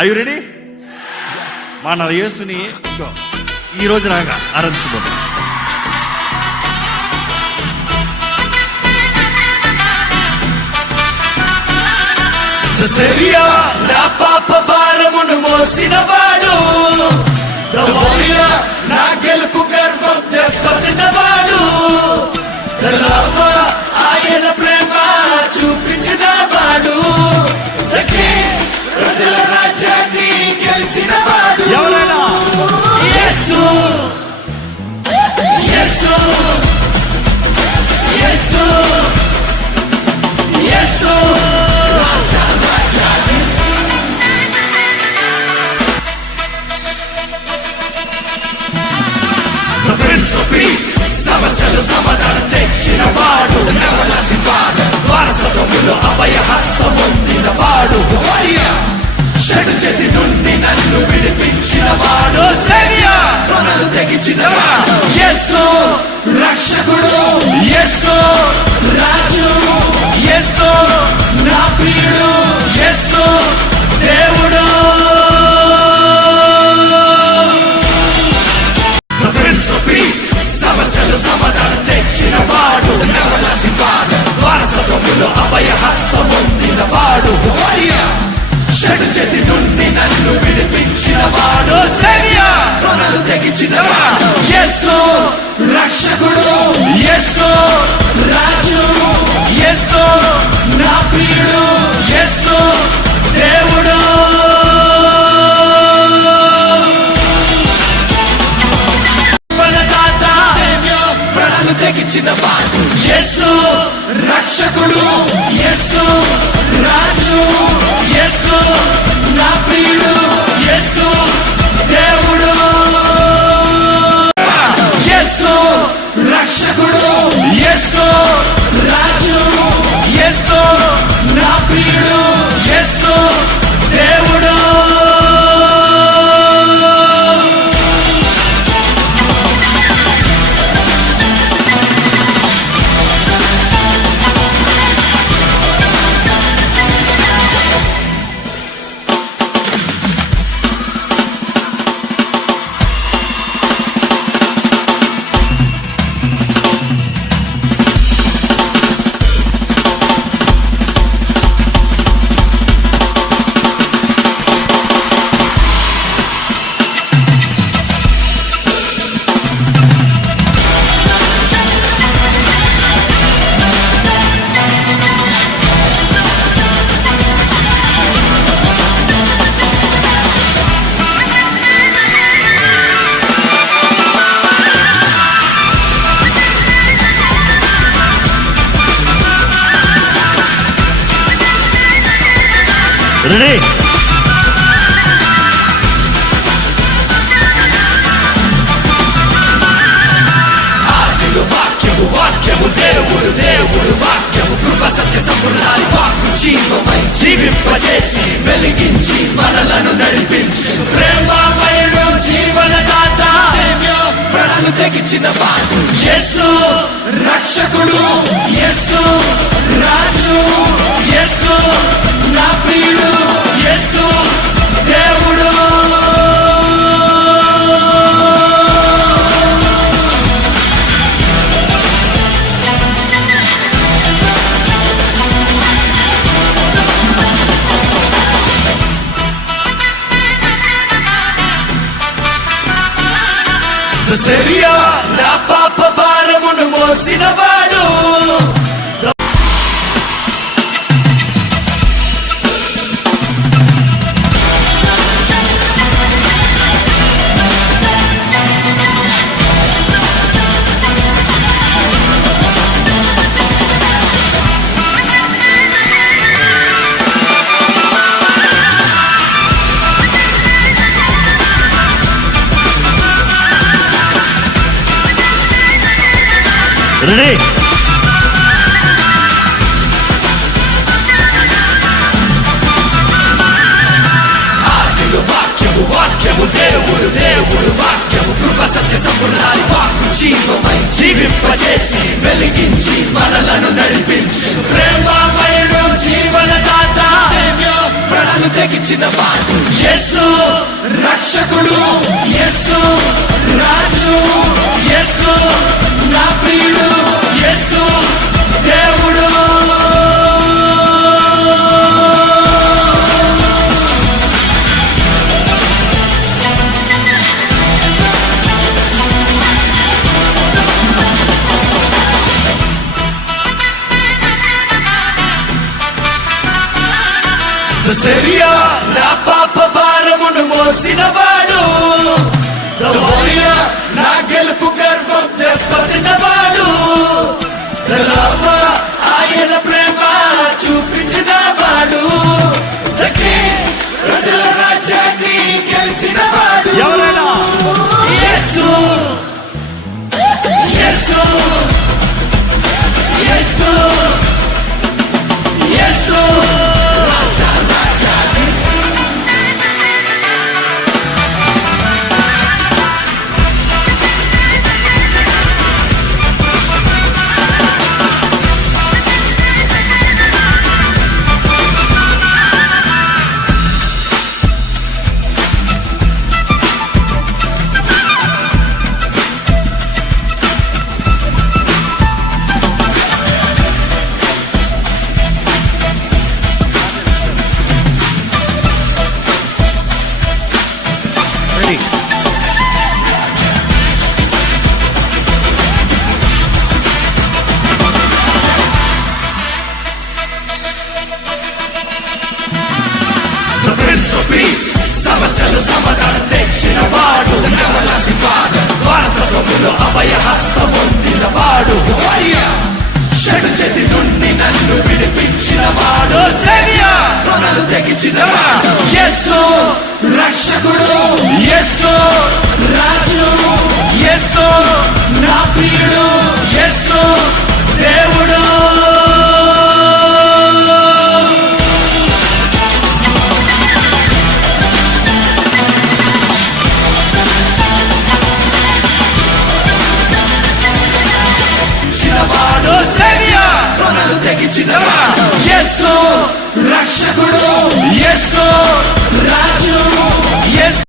Are you ready? మన యేసుని ఈ రోజు రాగా ఆరాధించుకుందాం. నా పాప భారమును మోసినవాడు, నా గెలుపు గర్వం దెబ్బతిన్నవాడు, ఆయన ప్రేమ చూపించినవాడు, ప్రజల రాజ్యాన్ని గెలిచినవాడు. ఎవరైనా యేసు యేసు యేసు యేసు సమస్యలు సమాధానం తెచ్చినవాడు, నవలసివాడు, వారసత్వములో అభయ హస్తం పొందినవాడు, చెడు చేతి నుండి నన్ను విడిపించినవాడు, రుణాలు తెగించినవాడు. యేసు రక్షకుడు, యేసు రాజు, యేసు నా ప్రియుడు, యేసు దేవుడు. సమస్యలు సమాధానం తెచ్చినవాడు, నవలసివాడు, వారసత్వములో అభయ హస్తం పొందినవాడు, చెడు చేతి నుండి నన్ను విడిపించినవాడు, రుణాలు తెగించినవాడు. యేసు రక్షకుడు, యేసు రాజు, యేసు నా ప్రియుడు, యేసు దేవుడు. తెగించినవాడు యేసు రక్షకుడు, యేసు రాజు, యేసు నా ప్రియుడు, యేసు దేవుడు. యేసు రక్షకుడు, యేసు రాజు, యేసు నా ప్రియుడు, యేసు దేవుడు. రెడీ? వాక్యము వాక్యము దేవుడు దేవుడు వాక్యము కృప సత్య సంపూర్ణాలి వాక్కు జీవమై జీవింపజేసి వెలిగించి మనలను నడిపించు ప్రేమమయుడు జీవనదాత ప్రాణాలు తెగించిన వాడు యేసు రక్షకుడు, యేసు రాజు, యేసు నా ప్రియుడు, యేసు దేవుడు. నా పాప భారమును మోసినవాడు, రెడీ? వాక్యము వాక్యము దేవుడు దేవుడు వాక్యము కృప సత్య సంపూర్ణాలి వాక్కు జీవమై జీవింపజేసి వెలిగించి మనలను నడిపించు ప్రేమమయుడు జీవనదాత ప్రాణాలు తెగించిన వాడు యేసు రక్షకుడు, యేసు రాజు, యేసు నా ప్రియుడు, యేసు దేవుడు. The Savior, నా పాప భారమును మోసినవాడు, The Warrior, నా గెలుపు గర్వం దెబ్బతిన్నవాడు, The Lover, ఆయన ప్రేమ చూపించినవాడు, The King, ప్రజల రాజ్యాన్ని గెలిచినవాడు. ఎవరైనా Yesu, Yesu, Yesu, Yesu. Ready The Prince of Peace, సమస్యలు సమాధానం తెచ్చినవాడు, The Everlasting Father, వారసత్వములో అభయ హస్తం పొందినవాడు, Warrior, చెడు చేతి నుండి నన్ను విడిపించినవాడు, Savior, ప్రాణాలు తెగించినవాడు, యేసు రక్షకుడు, యేసు రాజు, యేసు నా ప్రియుడు, యేసు దేవుడు. చిన్నవాడు Savior, ప్రాణాలు తెగించినవాడు, యేసు రక్షకుడు, యేసు